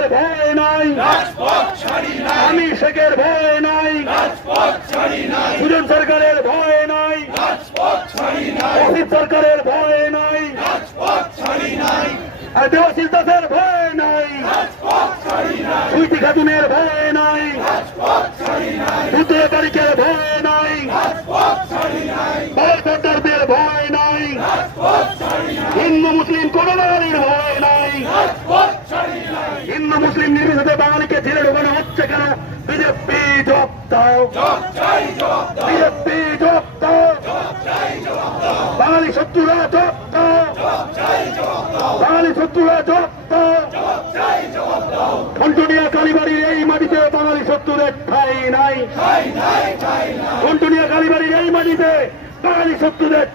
শেখের ভয় নাই, আমি শেখের ভয় নাই, সুজন সরকারের ভয় নাই, অসিত সরকারের ভয় নাই, আর দেবাশিস দাসের ভয় নাই, সুইটি খাতুনের ভয় নাই, তারিখের ভয় নাই, সরকারদের ভয় নাই, হিন্দু মুসলিম কোন বাঙালির ভয় নাই। হিন্দু মুসলিম নির্বিশেষে বাঙালিকে জেলে ঢোকানো হচ্ছে কেন? বিজেপি জবাব দাও, বিজেপি জবাব দাও, বাঙালি শত্রুরা জবাব দাও, বাঙালি শত্রুরা জবাব দাও। ঠনটনিয়া কালীবাড়ির এই মাটিতে বাঙালি শত্রুদের ঠাঁই নাই, ঠনটনিয়া কালীবাড়ির এই মাটিতে বাঙালি শত্রুদের